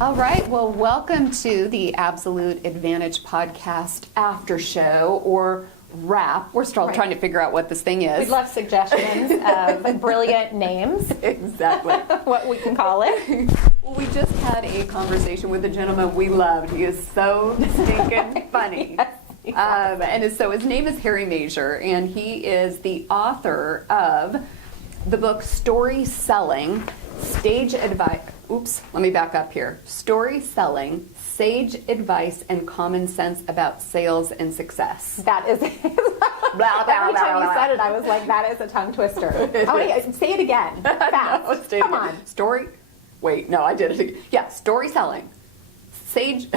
All right, well, welcome to the Absolute Advantage Podcast after show or wrap. We're still trying to figure out what this thing is. We'd love suggestions of brilliant names. Exactly. What we can call it. Well, we just had a conversation with a gentleman we loved. He is so stinking funny. Yes, so his name is Harry Maziar, and he is the author of the book Story Selling, Stage Advice. Oops, let me back up here. Story Selling, Sage Advice and Common Sense About Sales and Success. That is blah, blah, every time you said it, I was like, that is a tongue twister. Say it again. Fast. Come on. Wait, no, I did it again. Yeah, Story Selling, Sage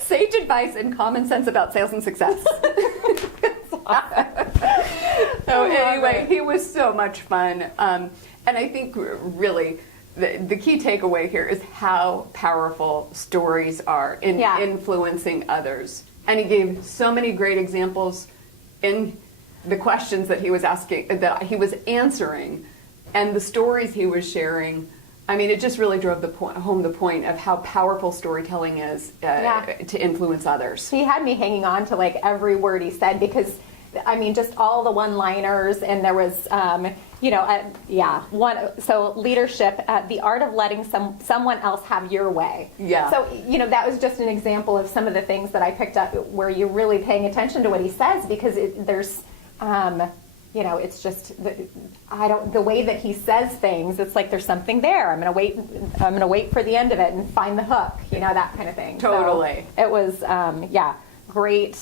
Sage Advice and Common Sense About Sales and Success. So anyway, he was so much fun. And I think really the key takeaway here is how powerful stories are in influencing others. And he gave so many great examples in the questions that he was asking, that he was answering, and the stories he was sharing. I mean, it just really drove home the point of how powerful storytelling is to influence others. He had me hanging on to like every word he said because, I mean, just all the one-liners, and there was, so leadership, the art of letting someone else have your way. Yeah. So, that was just an example of some of the things that I picked up where you're really paying attention to what he says, because there's, it's just, the way that he says things, it's like there's something there. I'm going to wait for the end of it and find the hook, that kind of thing. Totally. So it was, great.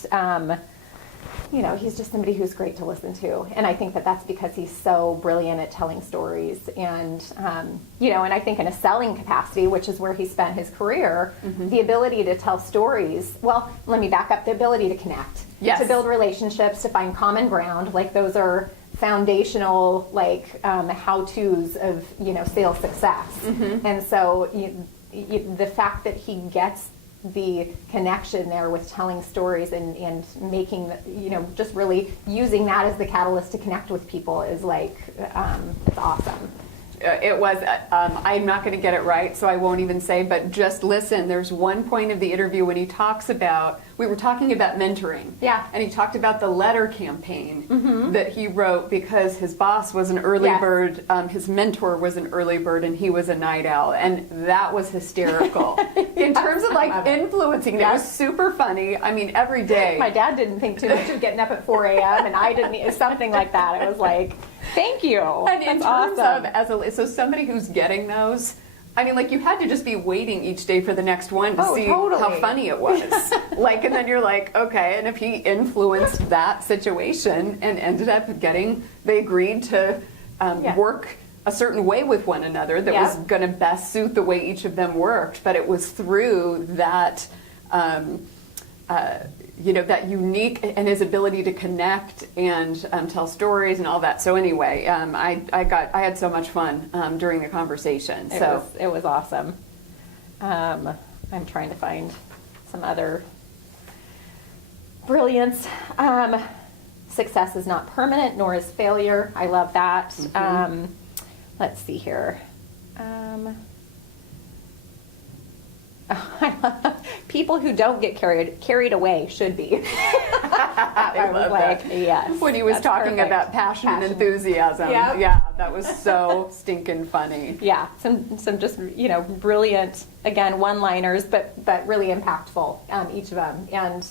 He's just somebody who's great to listen to. And I think that that's because he's so brilliant at telling stories. And, and I think in a selling capacity, which is where he spent his career, the ability to tell stories, well, let me back up, the ability to connect, to build relationships, to find common ground. Like those are foundational, how-tos of, sales success. And so the fact that he gets the connection there with telling stories and making, just really using that as the catalyst to connect with people is it's awesome. It was, I'm not going to get it right, so I won't even say, but just listen. There's one point of the interview when he talks about, we were talking about mentoring. Yeah. And he talked about the letter campaign that he wrote because his boss was an early bird, his mentor was an early bird, and he was a night owl. And that was hysterical. In terms of influencing, it was super funny. I mean, every day. My dad didn't think too much of getting up at 4 a.m. and I didn't, something like that. It was like, thank you. And in terms of, so somebody who's getting those, I mean, you had to just be waiting each day for the next one to see how funny it was. And then you're like, okay, and if he influenced that situation and ended up they agreed to work a certain way with one another that was going to best suit the way each of them worked. But it was through that, that unique, and his ability to connect and tell stories and all that. So anyway, I had so much fun during the conversation. It was awesome. I'm trying to find some other brilliance. Success is not permanent, nor is failure. I love that. Let's see here. People who don't get carried away should be. I love that. Yes. When he was talking about passion and enthusiasm. Yep. Yeah, that was so stinking funny. Yeah, some just brilliant, again, one-liners, but really impactful, each of them, and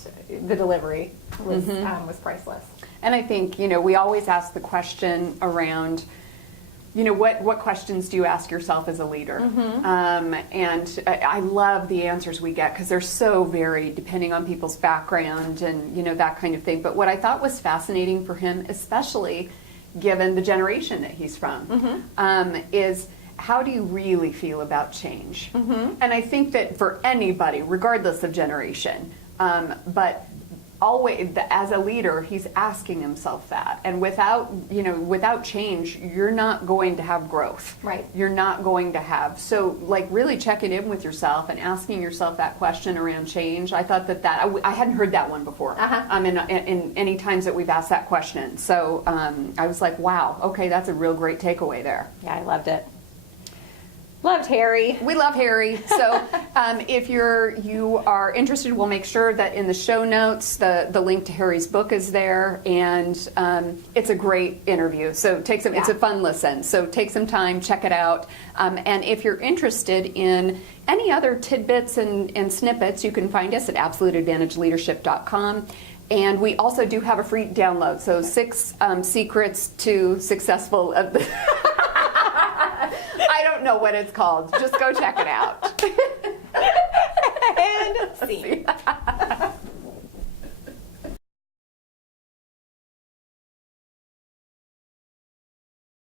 the delivery was priceless. And I think we always ask the question around, what questions do you ask yourself as a leader? And I love the answers we get because they're so varied depending on people's background and, that kind of thing. But what I thought was fascinating for him, especially given the generation that he's from, is how do you really feel about change? And I think that for anybody, regardless of generation, but always, as a leader, he's asking himself that. And without change, you're not going to have growth. Right. You're not going to have. So, really checking in with yourself and asking yourself that question around change. I thought that I hadn't heard that one before. In any times that we've asked that question. So I was like, wow, okay, that's a real great takeaway there. Yeah, I loved it. Loved Harry. We love Harry. So if you are interested, we'll make sure that in the show notes the link to Harry's book is there, and it's a great interview. So it's a fun listen. So take some time, check it out. And if you're interested in any other tidbits and snippets, you can find us at absoluteadvantageleadership.com. And we also do have a free download. So 6 secrets to successful. I don't know what it's called. Just go check it out. And scene.